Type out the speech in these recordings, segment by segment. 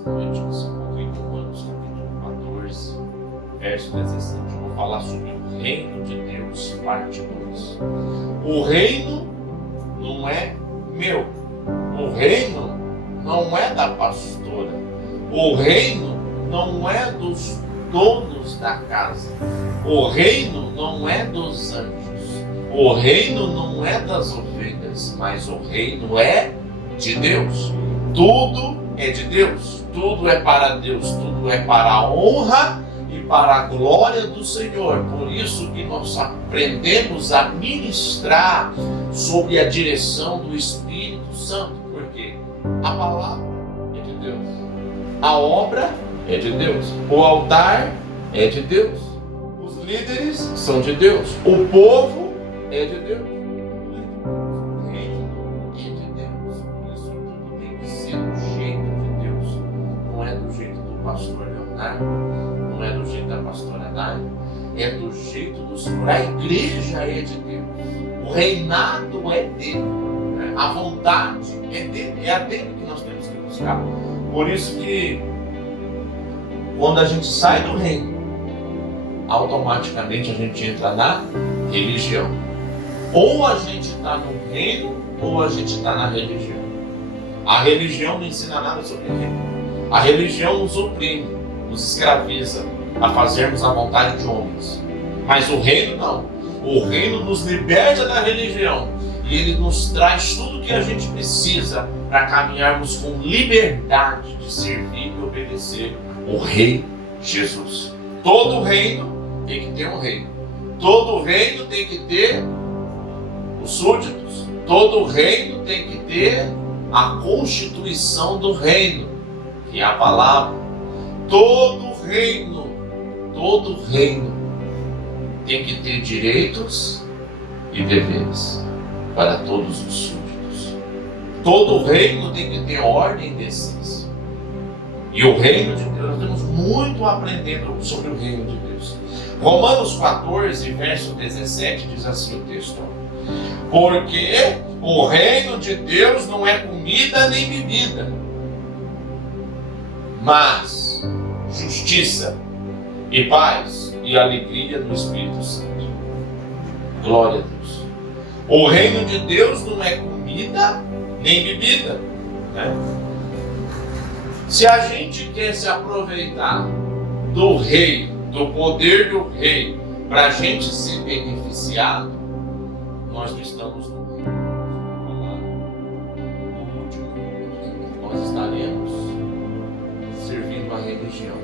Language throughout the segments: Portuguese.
nessa noite, que se encontra em Romanos capítulo 14, verso 17. Eu vou falar sobre o reino de Deus, parte 2. O reino não é meu. O reino não é da pastora. O reino não é dos donos da casa. O reino não é dos anjos. O reino não é das ovelhas, mas o reino é de Deus. Tudo é de Deus. Tudo é para Deus. Tudo é para a honra e para a glória do Senhor. Por isso que nós aprendemos a ministrar sob a direção do Espírito Santo. Porque a palavra é de Deus. A obra é de Deus. O altar é de Deus. Os líderes são de Deus. O povo é de Deus. O reino é de Deus. Isso tudo tem que ser do jeito de Deus. Não é do jeito do pastor Leonardo. Não é do jeito da pastora Nádia. É do jeito do Senhor. A igreja é de Deus. O reinado é dele. A vontade é dele. É a dele que nós temos que buscar. Por isso que quando a gente sai do reino, automaticamente a gente entra na religião. Ou a gente está no reino, ou a gente está na religião. A religião não ensina nada sobre o reino. A religião nos oprime, nos escraviza a fazermos a vontade de homens. Mas o reino não. O reino nos liberta da religião. E ele nos traz tudo o que a gente precisa para caminharmos com liberdade de servir e obedecer o Rei Jesus. Todo reino tem que ter um rei. Todo reino tem que ter os súditos. Todo reino tem que ter a constituição do reino, que é a palavra. Todo reino tem que ter direitos e deveres para todos os súditos. Todo reino tem que ter ordem e decência. E o reino de Deus, nós temos muito aprendendo sobre o reino de Deus. Romanos 14, verso 17, diz assim o texto: porque o reino de Deus não é comida nem bebida, mas justiça e paz e alegria no Espírito Santo. Glória a Deus. O reino de Deus não é comida nem bebida, né? Se a gente quer se aproveitar do rei, do poder do rei, para a gente ser beneficiado, nós não estamos no reino. No último, nós estaremos servindo a religião.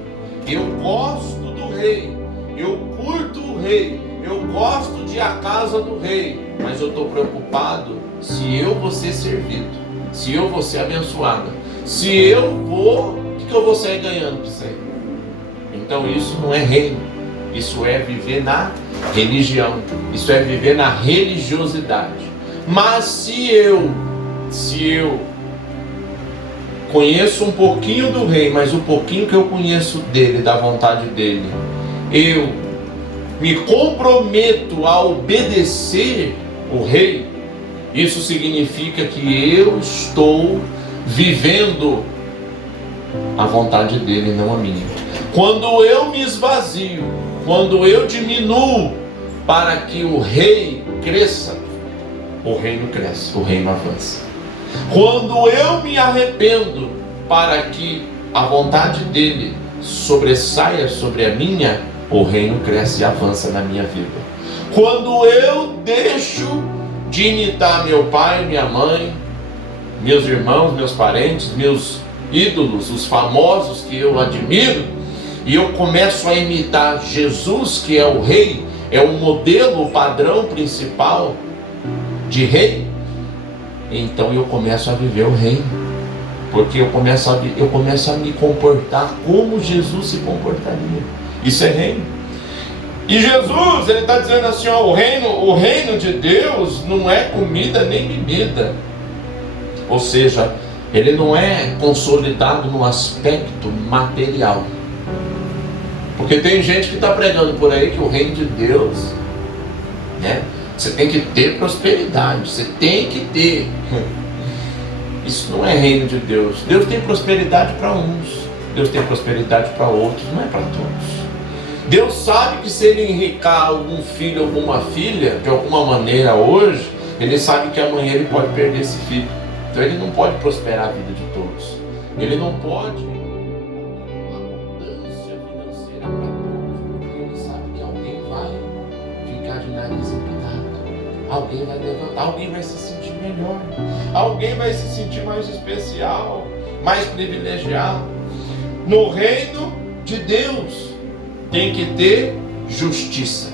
Eu gosto do rei, eu curto o rei, eu gosto de ir à casa do rei, mas eu estou preocupado se eu vou ser servido, se eu vou ser abençoado, se eu vou, o que eu vou sair ganhando disso aí? Então isso não é reino, isso é viver na religião, isso é viver na religiosidade. Mas se eu conheço um pouquinho do rei, mas o pouquinho que eu conheço dele, da vontade dele, eu me comprometo a obedecer o rei, isso significa que eu estou vivendo a vontade dele, não a minha. Quando eu me esvazio, quando eu diminuo para que o rei cresça, o reino cresce, o reino avança. Quando eu me arrependo para que a vontade dele sobressaia sobre a minha, o reino cresce e avança na minha vida. Quando eu deixo de imitar meu pai, minha mãe, meus irmãos, meus parentes, meus ídolos, os famosos que eu admiro, e eu começo a imitar Jesus, que é o rei, é o modelo, o padrão principal de rei, então eu começo a viver o reino, porque eu começo a me comportar como Jesus se comportaria. Isso é reino. E Jesus, ele está dizendo assim, ó, o reino de Deus não é comida nem bebida. Ou seja, ele não é consolidado no aspecto material. Porque tem gente que está pregando por aí que o reino de Deus, né, você tem que ter prosperidade, você tem que ter. Isso não é reino de Deus. Deus tem prosperidade para uns, Deus tem prosperidade para outros, não é para todos. Deus sabe que se ele enricar algum filho, alguma filha, de alguma maneira hoje, ele sabe que amanhã ele pode perder esse filho. Então ele não pode prosperar a vida de todos. Ele não pode abundância financeira para todos, porque ele sabe que alguém vai ficar de nariz empinado. Alguém vai levantar, alguém vai se sentir melhor. Alguém vai se sentir mais especial, mais privilegiado. No reino de Deus tem que ter justiça,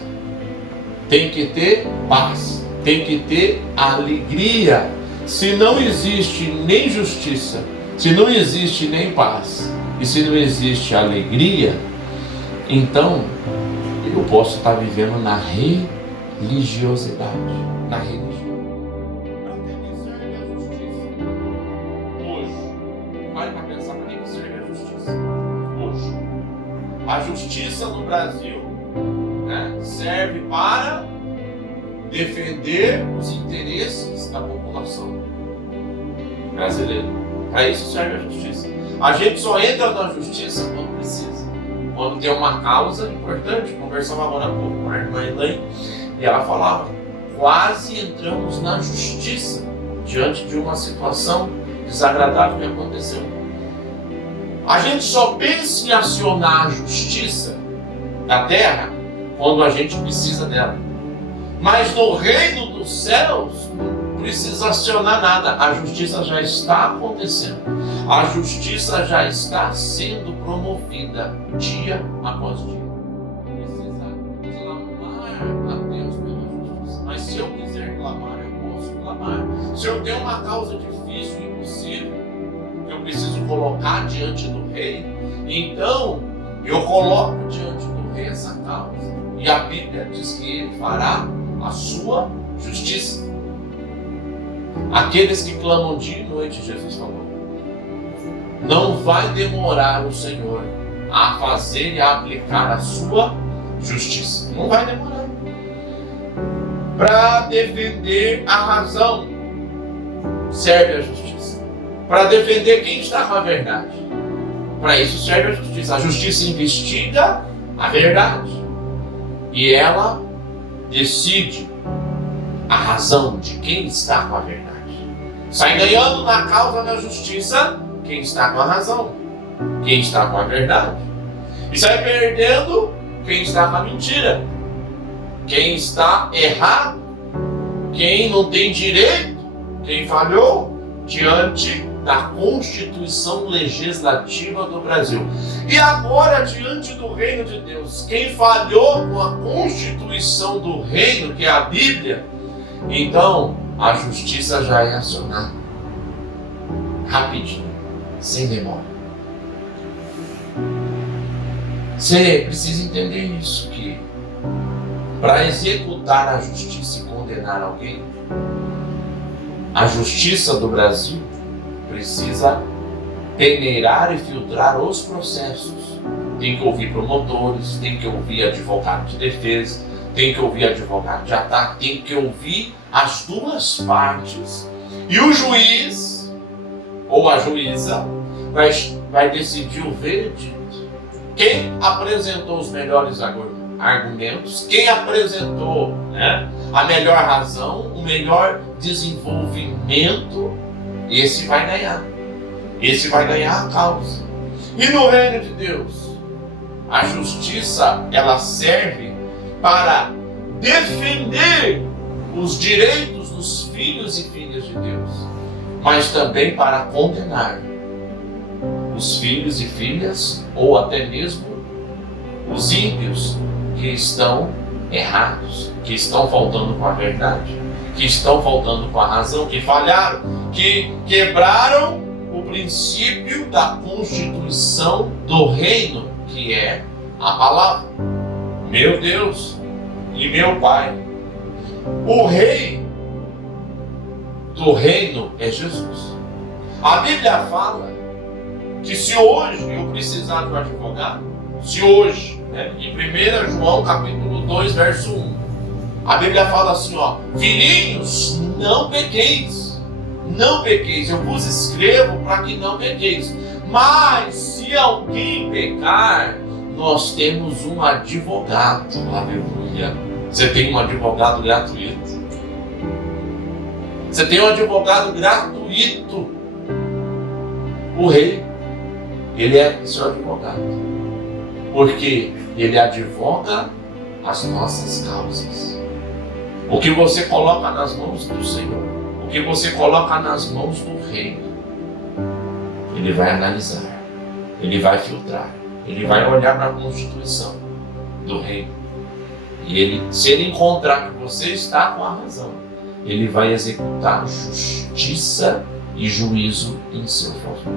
tem que ter paz, tem que ter alegria. Se não existe nem justiça, se não existe nem paz, e se não existe alegria, então eu posso estar vivendo na religiosidade, na religião. Para que serve a justiça? Hoje, vai para pensar para que serve a justiça. Hoje, a justiça no Brasil, né, serve para defender os interesses da população brasileira. Para isso serve a justiça. A gente só entra na justiça quando precisa, quando tem uma causa importante. Conversava agora há pouco com a irmã Elaine e ela falava: quase entramos na justiça diante de uma situação desagradável que aconteceu. A gente só pensa em acionar a justiça da terra quando a gente precisa dela. Mas no reino dos céus não precisa acionar nada. A justiça já está acontecendo. A justiça já está sendo promovida dia após dia. Precisa clamar a Deus pela justiça. Mas se eu quiser clamar, eu posso clamar. Se eu tenho uma causa difícil e impossível, que eu preciso colocar diante do rei, então eu coloco diante do rei essa causa. E a Bíblia diz que ele fará a sua justiça. Aqueles que clamam dia e noite, Jesus falou, não vai demorar o Senhor a fazer e a aplicar a sua justiça. Não vai demorar. Para defender a razão serve a justiça. Para defender quem está com a verdade. Para isso serve a justiça. A justiça investiga a verdade. E ela decide a razão de quem está com a verdade. Sai ganhando na causa da justiça quem está com a razão, quem está com a verdade. E sai perdendo quem está com a mentira, quem está errado, quem não tem direito, quem falhou diante da Constituição Legislativa do Brasil. E agora, diante do reino de Deus, quem falhou com a Constituição do reino, que é a Bíblia, então a justiça já é acionada. Rapidinho, sem demora. Você precisa entender isso, que para executar a justiça e condenar alguém, a justiça do Brasil precisa peneirar e filtrar os processos. Tem que ouvir promotores, tem que ouvir advogado de defesa, tem que ouvir advogado de ataque, tem que ouvir as duas partes. E o juiz ou a juíza vai decidir o veredito. Quem apresentou os melhores argumentos, quem apresentou, né, a melhor razão, o melhor desenvolvimento, esse vai ganhar. Esse vai ganhar a causa. E no reino de Deus, a justiça, ela serve para defender os direitos dos filhos e filhas de Deus, mas também para condenar os filhos e filhas, ou até mesmo os ímpios que estão errados, que estão faltando com a verdade, que estão faltando com a razão, que falharam, que quebraram o princípio da constituição do reino, que é a palavra. Meu Deus e meu Pai. O rei do reino é Jesus. A Bíblia fala que se hoje eu precisar de um advogado, se hoje, né, em 1 João capítulo 2, verso 1, a Bíblia fala assim, ó: filhinhos, não pequeis, não pequeis. Eu vos escrevo para que não pequeis. Mas se alguém pecar, nós temos um advogado. Aleluia. Você tem um advogado gratuito. Você tem um advogado gratuito. O rei, ele é seu advogado. Porque ele advoga as nossas causas. O que você coloca nas mãos do Senhor, o que você coloca nas mãos do rei, ele vai analisar, ele vai filtrar, ele vai olhar para a constituição do rei. E ele, se ele encontrar que você está com a razão, ele vai executar justiça e juízo em seu favor.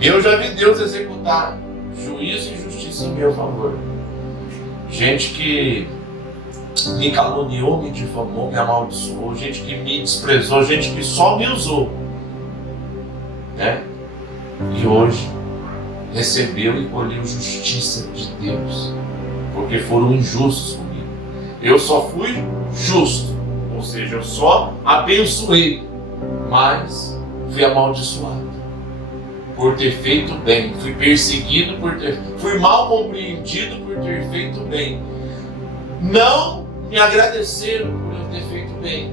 Eu já vi Deus executar juízo e justiça em meu favor. Gente que me caluniou, me difamou, me amaldiçoou, gente que me desprezou, gente que só me usou, né? E hoje recebeu e colheu justiça de Deus, porque foram injustos comigo. Eu só fui justo, ou seja, eu só abençoei, mas fui amaldiçoado por ter feito bem, fui perseguido fui mal compreendido por ter feito bem. Não me agradeceram por eu ter feito bem,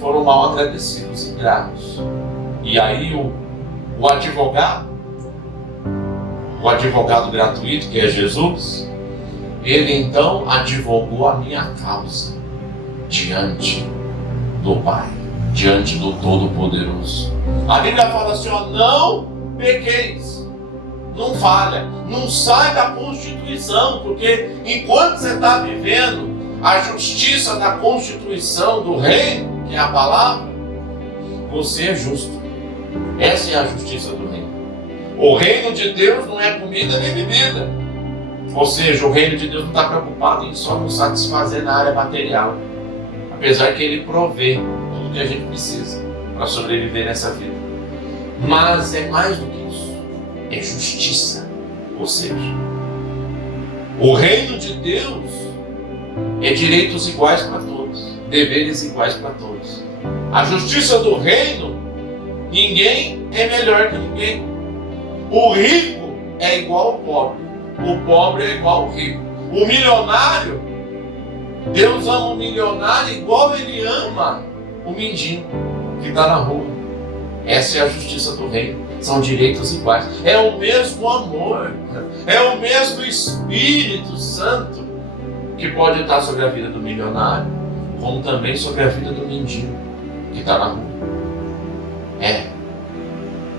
foram mal agradecidos, ingratos. E aí o advogado gratuito, que é Jesus, ele então advogou a minha causa diante do Pai, diante do Todo-Poderoso. A Bíblia fala assim, ó, não pequeis, não falha, não sai da Constituição, porque enquanto você está vivendo a justiça da Constituição do Reino, que é a palavra, você é justo. Essa é a justiça do Reino. O reino de Deus não é comida nem bebida. Ou seja, o reino de Deus não está preocupado em só nos satisfazer na área material, apesar que ele provê tudo que a gente precisa para sobreviver nessa vida. Mas é mais do que isso, é justiça. Ou seja, o reino de Deus é direitos iguais para todos, deveres iguais para todos. A justiça do reino, ninguém é melhor que ninguém. O rico é igual ao pobre, o pobre é igual ao rico. O milionário, Deus ama o milionário igual ele ama o mendigo que está na rua. Essa é a justiça do reino, são direitos iguais. É o mesmo amor, é o mesmo Espírito Santo que pode estar sobre a vida do milionário, como também sobre a vida do mendigo que está na rua.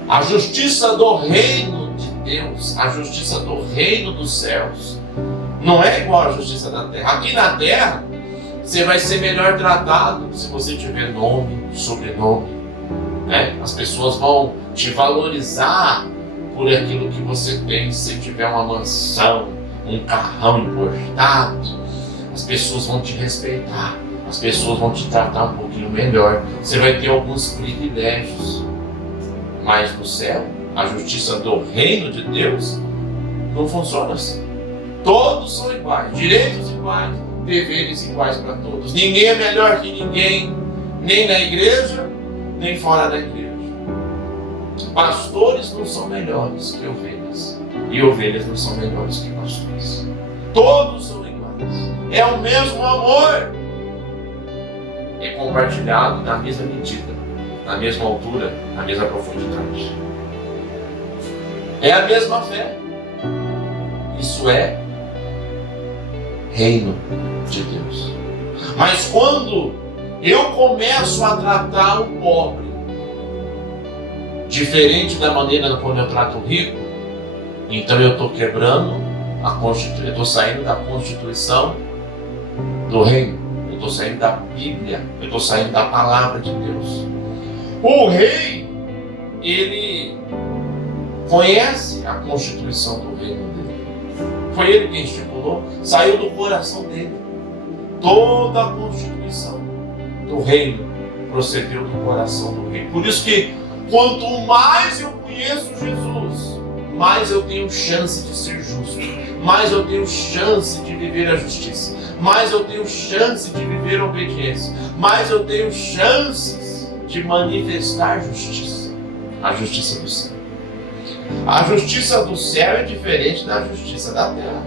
A justiça do reino de Deus, a justiça do reino dos céus, não é igual à justiça da terra. Aqui na terra, você vai ser melhor tratado se você tiver nome, sobrenome, né? As pessoas vão te valorizar por aquilo que você tem. Se você tiver uma mansão, um carrão importado, as pessoas vão te respeitar, as pessoas vão te tratar um pouquinho melhor. Você vai ter alguns privilégios. Mas no céu, a justiça do reino de Deus não funciona assim. Todos são iguais, direitos iguais, deveres iguais para todos. Ninguém é melhor que ninguém, nem na igreja, nem fora da igreja. Pastores não são melhores que ovelhas, e ovelhas não são melhores que pastores. Todos são iguais. É o mesmo amor. É compartilhado na mesma medida, na mesma altura, na mesma profundidade. É a mesma fé. Isso é reino de Deus. Mas quando eu começo a tratar o pobre diferente da maneira como eu trato o rico, então eu estou quebrando a Constituição, eu estou saindo da Constituição do reino, eu estou saindo da Bíblia, eu estou saindo da palavra de Deus. O rei, ele conhece a Constituição do reino dele. Foi ele quem estipulou, saiu do coração dele. Toda a Constituição do reino procedeu do coração do rei. Por isso que quanto mais eu conheço Jesus, mais eu tenho chance de ser justo, mais eu tenho chance de viver a justiça, mais eu tenho chance de viver a obediência, mais eu tenho chances de manifestar justiça. A justiça do céu. A justiça do céu é diferente da justiça da terra.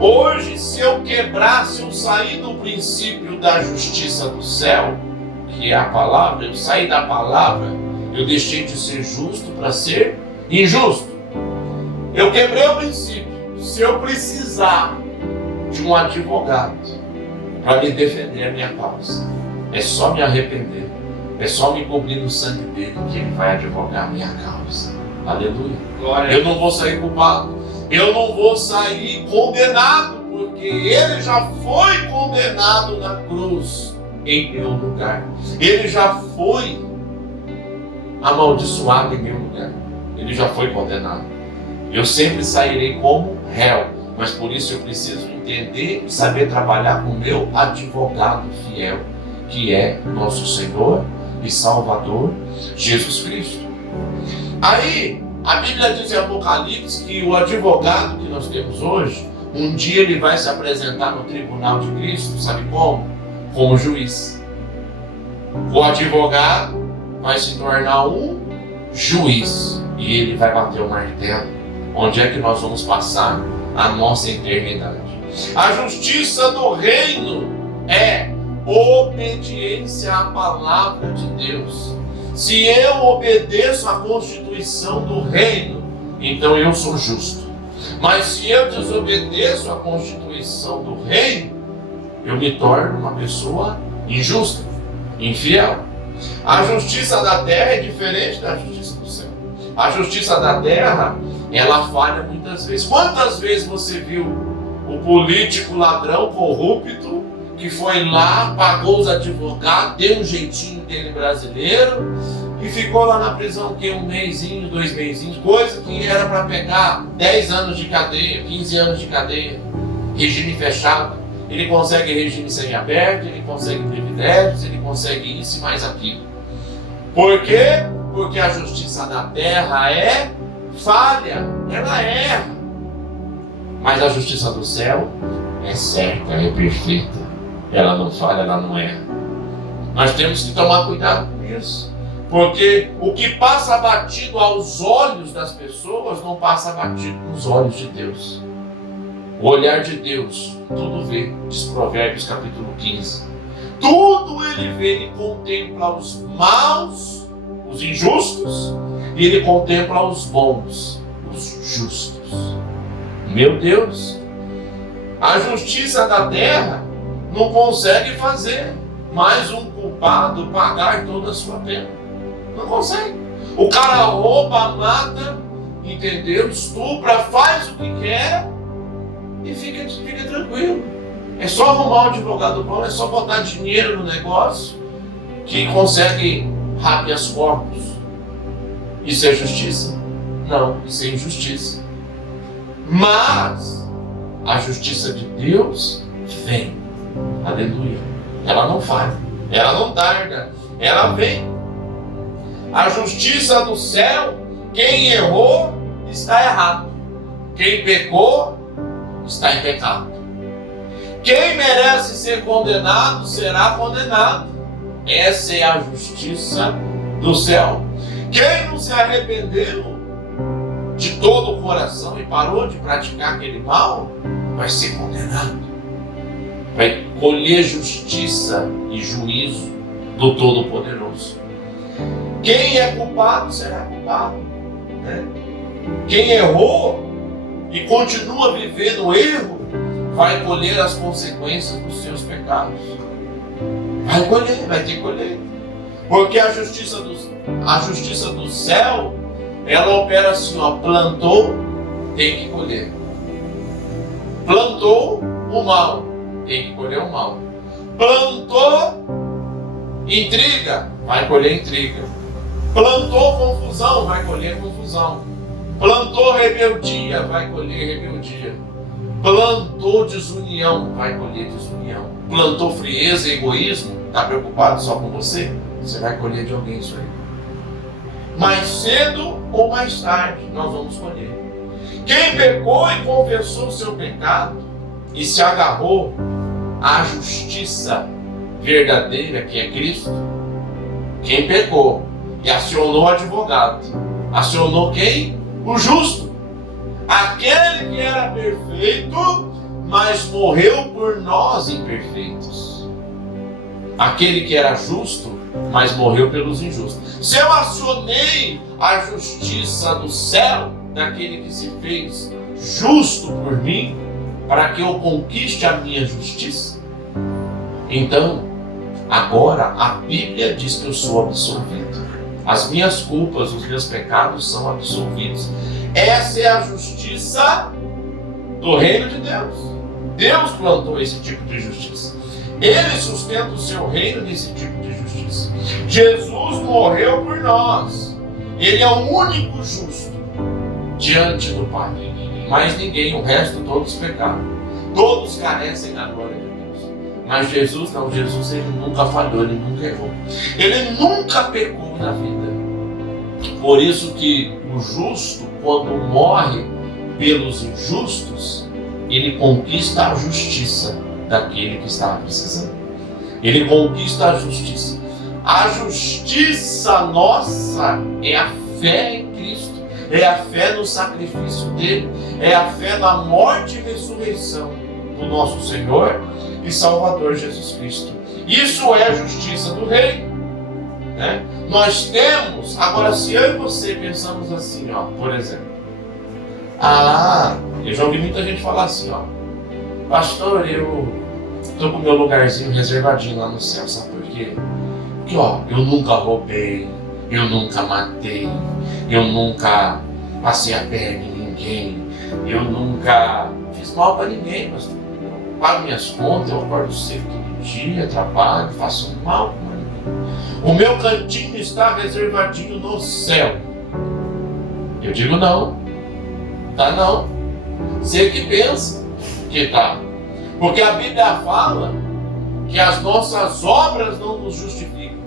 Hoje, se eu sair do princípio da justiça do céu, que é a palavra, eu sair da palavra, eu deixei de ser justo para ser injusto. Eu quebrei o princípio. Se eu precisar de um advogado para me defender a minha causa, é só me arrepender, é só me cobrir no sangue dele que ele vai advogar a minha causa. Aleluia. Glória. Eu não vou sair culpado, eu não vou sair condenado, porque ele já foi condenado na cruz em meu lugar. Ele já foi amaldiçoado em meu lugar. Ele já foi condenado. Eu sempre sairei como réu, mas por isso eu preciso entender e saber trabalhar com o meu advogado fiel, que é nosso Senhor e Salvador Jesus Cristo. Aí, a Bíblia diz em Apocalipse que o advogado que nós temos hoje, um dia ele vai se apresentar no tribunal de Cristo, sabe como? Como juiz. O advogado vai se tornar um juiz e ele vai bater o martelo. Onde é que nós vamos passar a nossa eternidade? A justiça do reino é obediência à palavra de Deus. Se eu obedeço à constituição do reino, então eu sou justo. Mas se eu desobedeço à constituição do reino, eu me torno uma pessoa injusta, infiel. A justiça da terra é diferente da justiça do céu. A justiça da terra, ela falha muitas vezes. Quantas vezes você viu o político ladrão corrupto que foi lá, pagou os advogados, deu um jeitinho dele brasileiro e ficou lá na prisão que 1 mêsinho, 2 mesinhos, coisa que era para pegar 10 anos de cadeia, 15 anos de cadeia, regime fechado. Ele consegue regime semiaberto, ele consegue privilégios, ele consegue isso e mais aquilo. Por quê? Porque a justiça da terra é falha, ela erra. Mas a justiça do céu é certa, é perfeita. Ela não falha, ela não erra. Nós temos que tomar cuidado com isso. Porque o que passa batido aos olhos das pessoas não passa batido nos olhos de Deus. O olhar de Deus tudo vê, diz Provérbios capítulo 15. Tudo ele vê, ele contempla os maus, os injustos, e ele contempla os bons, os justos. Meu Deus, a justiça da terra não consegue fazer mais um culpado pagar toda a sua pena. Não consegue. O cara rouba, mata, entendeu? Estupra, faz o que quer e fica tranquilo. É só arrumar um advogado bom, é só botar dinheiro no negócio que consegue habeas corpus. Isso é justiça? Não, isso é injustiça. Mas a justiça de Deus vem. Aleluia. Ela não falha, ela não tarda, ela vem. A justiça do céu, quem errou está errado. Quem pecou está em pecado. Quem merece ser condenado será condenado. Essa é a justiça do céu. Quem não se arrependeu de todo o coração e parou de praticar aquele mal, vai ser condenado. Vai colher justiça e juízo do Todo-Poderoso. Quem é culpado será culpado, né? Quem errou e continua vivendo o erro, vai colher as consequências dos seus pecados. Vai colher, vai ter que colher. Porque a justiça do céu, ela opera assim, ó, plantou, tem que colher. Plantou o mal, tem que colher o mal. Plantou intriga, vai colher intriga. Plantou confusão, vai colher confusão. Plantou rebeldia, vai colher rebeldia. Plantou desunião, vai colher desunião. Plantou frieza e egoísmo, está preocupado só com você? Você vai colher de alguém isso aí. Mais cedo ou mais tarde, nós vamos colher. Quem pecou e confessou o seu pecado e se agarrou à justiça verdadeira, que é Cristo, quem pecou e acionou o advogado. Acionou quem? O justo. Aquele que era perfeito, mas morreu por nós imperfeitos. Aquele que era justo, mas morreu pelos injustos. Se eu acionei a justiça do céu, daquele que se fez justo por mim, para que eu conquiste a minha justiça, então, agora a Bíblia diz que eu sou absolvido. As minhas culpas, os meus pecados são absolvidos. Essa é a justiça do reino de Deus. Deus plantou esse tipo de justiça. Ele sustenta o seu reino nesse tipo de justiça. Jesus morreu por nós. Ele é o único justo diante do Pai. Mais ninguém, o resto todos pecaram. Todos carecem da glória de Deus. Mas Jesus não, Jesus ele nunca falhou, ele nunca errou. Ele nunca pecou na vida. Por isso que o justo, quando morre pelos injustos, ele conquista a justiça daquele que estava precisando. Ele conquista a justiça. A justiça nossa é a fé em Cristo, é a fé no sacrifício dele, é a fé na morte e ressurreição do nosso Senhor e Salvador Jesus Cristo. Isso é a justiça do reino. Né? Nós temos, agora se eu e você pensamos assim, ó, por exemplo, eu já ouvi muita gente falar assim, ó, pastor, eu estou com o meu lugarzinho reservadinho lá no céu, sabe por quê? Porque ó, eu nunca roubei, eu nunca matei, eu nunca passei a perna em ninguém, eu nunca fiz mal para ninguém, mas eu pago minhas contas, eu acordo cedo todo dia, trabalho, faço mal para ninguém. O meu cantinho está reservadinho no céu. Eu digo não, tá não. Você que pensa que tá. Porque a Bíblia fala que as nossas obras não nos justificam.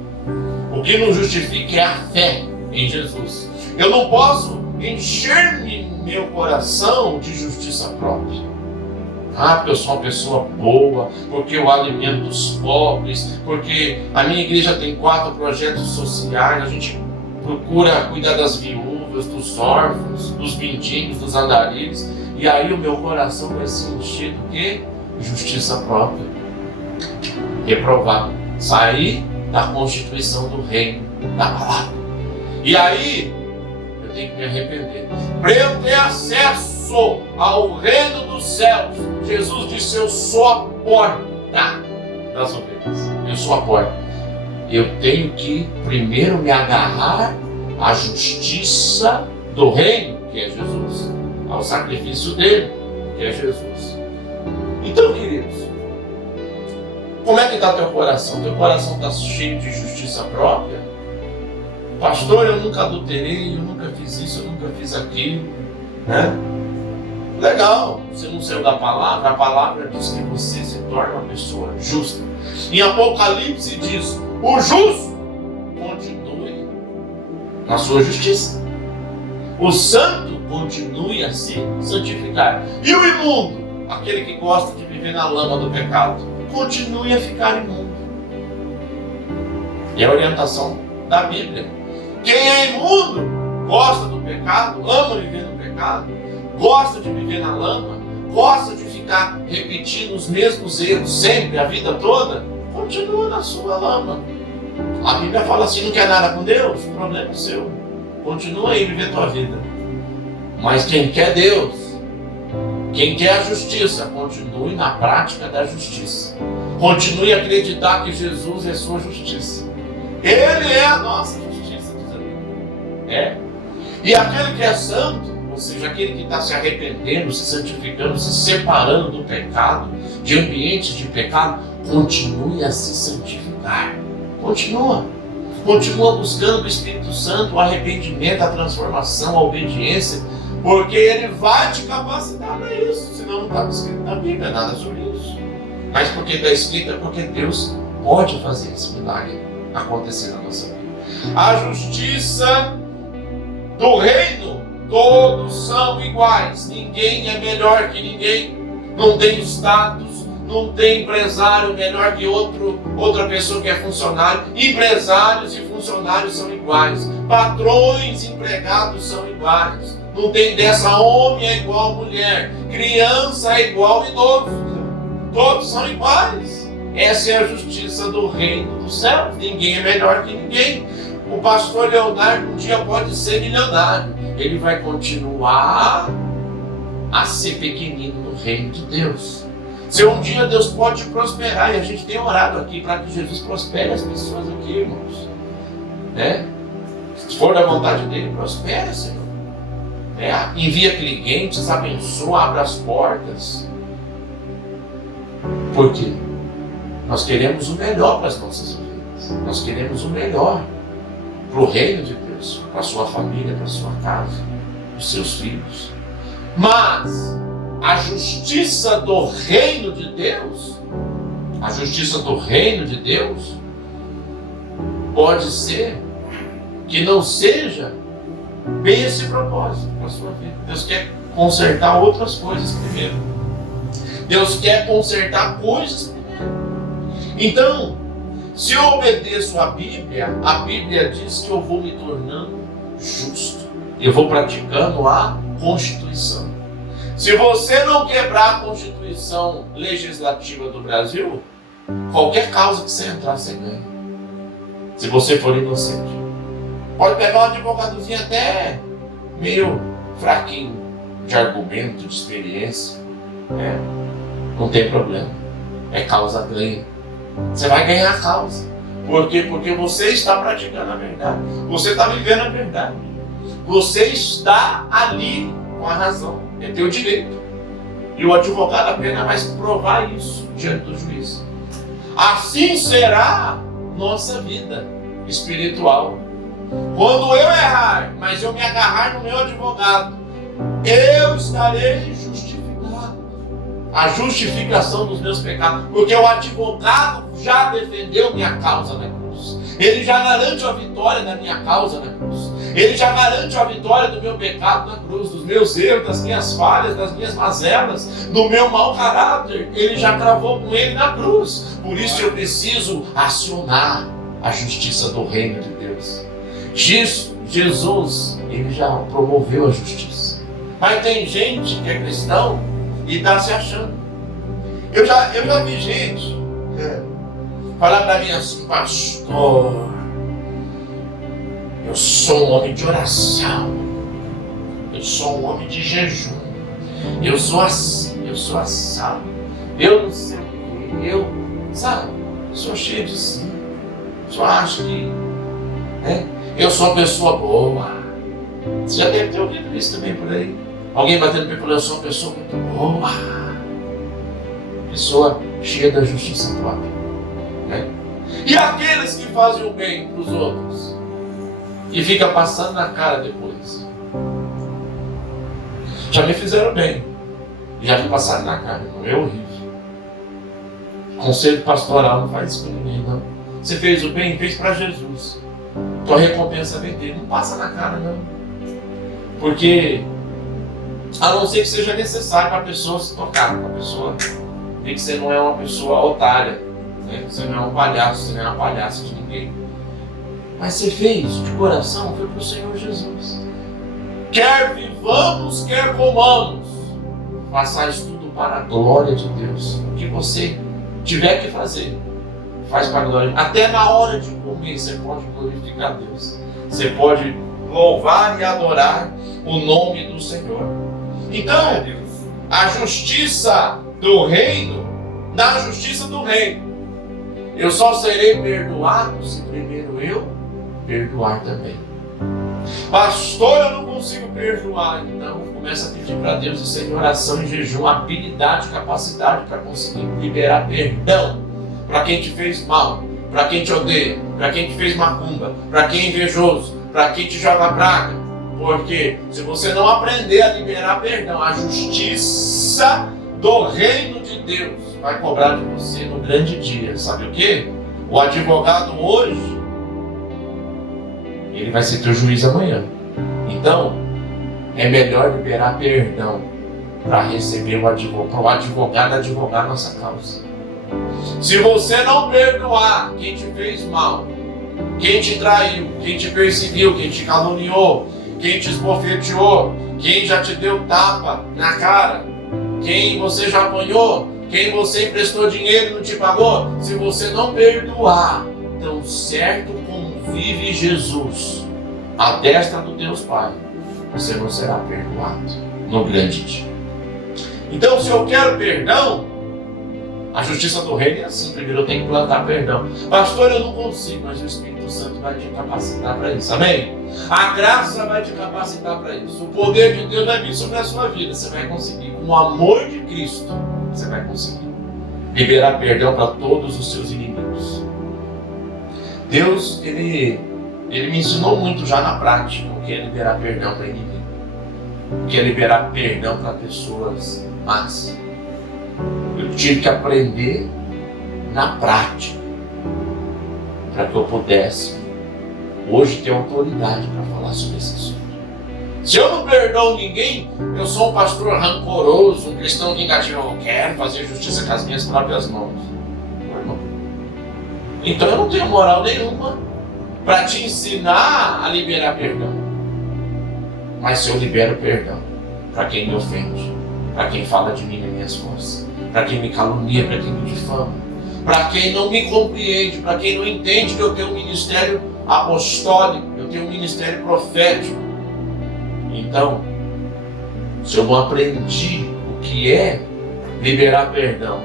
O que nos justifica é a fé em Jesus. Eu não posso encher-me meu coração de justiça própria. Porque eu sou uma pessoa boa, porque eu alimento os pobres, porque a minha igreja tem 4 projetos sociais, a gente procura cuidar das viúvas, dos órfãos, dos mendigos, dos andarilhos, e aí o meu coração vai se encher do quê? Justiça própria. Reprovar. Sair da constituição do reino, da palavra. E aí, eu tenho que me arrepender. Para eu ter acesso ao reino dos céus, Jesus disse, eu sou a porta das ovelhas. Eu sou a porta. Eu tenho que primeiro me agarrar à justiça do reino, que é Jesus, ao sacrifício dele, que é Jesus. Então, queridos, como é que está teu coração? Teu coração está cheio de justiça própria? Pastor, eu nunca adulterei, eu nunca fiz isso, eu nunca fiz aquilo, né? Legal, você não saiu da palavra, a palavra diz que você se torna uma pessoa justa. Em Apocalipse diz, o justo continue na sua justiça. O santo continue a se santificar. E o imundo, aquele que gosta de viver na lama do pecado, continue a ficar imundo. E a orientação da Bíblia. Quem é imundo, gosta do pecado, ama viver no pecado, gosta de viver na lama, gosta de ficar repetindo os mesmos erros sempre, a vida toda, continua na sua lama. A Bíblia fala assim, não quer nada com Deus? O problema é seu. Continua aí a viver a tua vida. Mas quem quer Deus, quem quer a justiça, continue na prática da justiça. Continue a acreditar que Jesus é sua justiça. Ele é a nossa justiça, diz a Bíblia. E aquele que é santo, ou seja, aquele que está se arrependendo, se santificando, se separando do pecado, de ambientes de pecado, continue a se santificar. Continua buscando o Espírito Santo, o arrependimento, a transformação, a obediência, porque ele vai te capacitar para isso, senão não está escrito na Bíblia nada sobre isso. Mas porque está escrito é porque Deus pode fazer esse milagre acontecer na nossa vida. A justiça do reino, todos são iguais, ninguém é melhor que ninguém, não tem status, não tem empresário melhor que outra pessoa que é funcionário. Empresários e funcionários são iguais, patrões e empregados são iguais. Não tem dessa, homem é igual a mulher, criança é igual a idoso. Todos são iguais. Essa é a justiça do reino dos céus. Ninguém é melhor que ninguém. O pastor Leonardo um dia pode ser milionário. Ele vai continuar a ser pequenino no reino de Deus. Se um dia Deus pode prosperar, e a gente tem orado aqui para que Jesus prospere as pessoas aqui, irmãos. Né? Se for da vontade dele, prospera, Senhor. Envia clientes, abençoa, abre as portas. Por quê? Nós queremos o melhor para as nossas vidas. Nós queremos o melhor para o reino de Deus, para a sua família, para a sua casa, para os seus filhos. Mas a justiça do reino de Deus, pode ser que não seja bem esse propósito para a sua vida. Deus quer consertar outras coisas primeiro. Deus quer consertar coisas primeiro. Então, se eu obedeço a Bíblia diz que eu vou me tornando justo. Eu vou praticando a Constituição. Se você não quebrar a Constituição legislativa do Brasil, qualquer causa que você entrar, você ganha. Se você for inocente. Pode pegar um advogadozinho até meio fraquinho de argumento, de experiência. Não tem problema. É causa ganha. Você vai ganhar a causa. Por quê? Porque você está praticando a verdade. Você está vivendo a verdade. Você está ali com a razão. É teu direito. E o advogado apenas vai provar isso diante do juiz. Assim será nossa vida espiritual. Quando eu errar, mas eu me agarrar no meu advogado, eu estarei justificado. A justificação dos meus pecados. Porque o advogado já defendeu minha causa na cruz. Ele já garante a vitória da minha causa na cruz. Ele já garante a vitória do meu pecado na cruz, dos meus erros, das minhas falhas, das minhas mazelas, do meu mau caráter. Ele já cravou com ele na cruz. Por isso eu preciso acionar a justiça do reino de Deus. Jesus, ele já promoveu a justiça. Mas tem gente que é cristão e está se achando. Eu já vi gente falar para mim assim: pastor, eu sou um homem de oração, eu sou um homem de jejum, eu sou assim, eu sou assado, eu não sei o que, eu sou cheio de si, só acho que eu sou uma pessoa boa. Você já deve ter ouvido isso também por aí. Alguém batendo no pé e falando: eu sou uma pessoa muito boa. Pessoa cheia da justiça própria. E aqueles que fazem o bem para os outros e fica passando na cara depois. Já me fizeram bem, já me passaram na cara. Não é horrível. Conselho pastoral não faz isso com ninguém, não. Você fez o bem, fez para Jesus. Tua recompensa vem dele. Não passa na cara, não. Porque a não ser que seja necessário para a pessoa se tocar, para a pessoa ver que você não é uma pessoa otária, você não é um palhaço, você não é uma palhaça de ninguém. Mas você fez de coração, foi para o Senhor Jesus. Quer vivamos, quer comamos, façais tudo para a glória de Deus. O que você tiver que fazer, faz para a glória. Até na hora de comer, você pode glorificar Deus. Você pode louvar e adorar o nome do Senhor. Então, a justiça do reino, na justiça do reino, eu só serei perdoado se primeiro eu perdoar também. Pastor, eu não consigo perdoar. Então, começa a pedir para Deus, em oração e jejum, habilidade, capacidade para conseguir liberar perdão para quem te fez mal, para quem te odeia, para quem te fez macumba, para quem é invejoso, para quem te joga praga. Porque se você não aprender a liberar perdão, a justiça do reino de Deus vai cobrar de você no grande dia. Sabe o quê? O advogado hoje, ele vai ser teu juiz amanhã. Então, é melhor liberar perdão para receber o advogado, para o advogado advogar nossa causa. Se você não perdoar quem te fez mal, quem te traiu, quem te perseguiu, quem te caluniou, quem te esbofeteou, quem já te deu tapa na cara, quem você já apanhou, quem você emprestou dinheiro e não te pagou. Se você não perdoar, tão certo como vive Jesus, à destra do Deus Pai, você não será perdoado no grande dia. Então, se eu quero perdão, a justiça do reino é assim: primeiro eu tenho que plantar perdão. Pastor, eu não consigo, mas o Espírito Santo vai te capacitar para isso, amém? A graça vai te capacitar para isso. O poder de Deus vai vir sobre a sua vida. Você vai conseguir, com o amor de Cristo, você vai conseguir liberar perdão para todos os seus inimigos. Deus, Ele me ensinou muito já na prática o que é liberar perdão para inimigo, o que é liberar perdão para pessoas más. Eu tive que aprender na prática para que eu pudesse hoje ter autoridade para falar sobre esse assunto. Se eu não perdoo ninguém, eu sou um pastor rancoroso, um cristão vingativo. Eu quero fazer justiça com as minhas próprias mãos. Meu irmão, então eu não tenho moral nenhuma para te ensinar a liberar perdão. Mas se eu libero perdão para quem me ofende, para quem fala de mim nas minhas costas, para quem me calunia, para quem me difama, para quem não me compreende, para quem não entende que eu tenho um ministério apostólico, eu tenho um ministério profético. Então, se eu não aprendi o que é liberar perdão,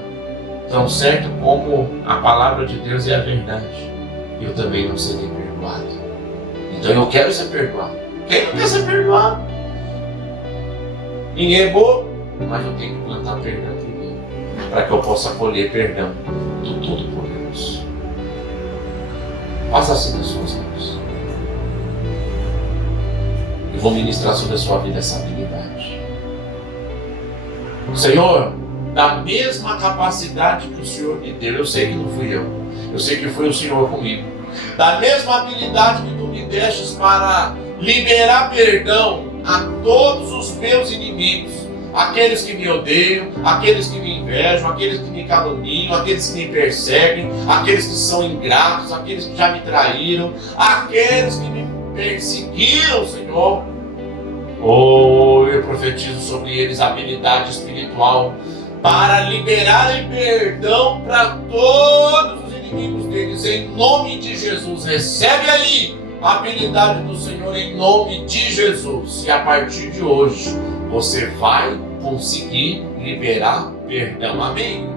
tão certo como a palavra de Deus é a verdade, eu também não serei perdoado. Então eu quero ser perdoado. Quem não quer ser perdoado? Ninguém é bobo, mas eu tenho que plantar perdão primeiro, para que eu possa colher perdão do Todo-Poderoso. Faça assim nas suas mãos. Eu vou ministrar sobre a sua vida essa habilidade. Senhor, da mesma capacidade que o Senhor me deu, eu sei que não fui eu sei que foi o Senhor comigo. Da mesma habilidade que tu me destes para liberar perdão a todos os meus inimigos, aqueles que me odeiam, aqueles que me invejam, aqueles que me caluniam, aqueles que me perseguem, aqueles que são ingratos, aqueles que já me traíram, aqueles que me perseguiram, Senhor. Oh, eu profetizo sobre eles a habilidade espiritual para liberarem perdão para todos os inimigos deles, em nome de Jesus. Recebe aí a habilidade do Senhor em nome de Jesus. E a partir de hoje, você vai conseguir liberar perdão. Amém?